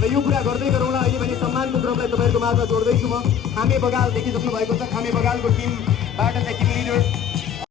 र यो कुरा गर्दै गरौँला। अहिले भने सम्मानको क्रमलाई तपाईँहरूको माझमा जोड्दैछु म। खामे बगाल देखिसक्नु भएको छ। खामे बगालको टिमबाट चाहिँ टिम लिडर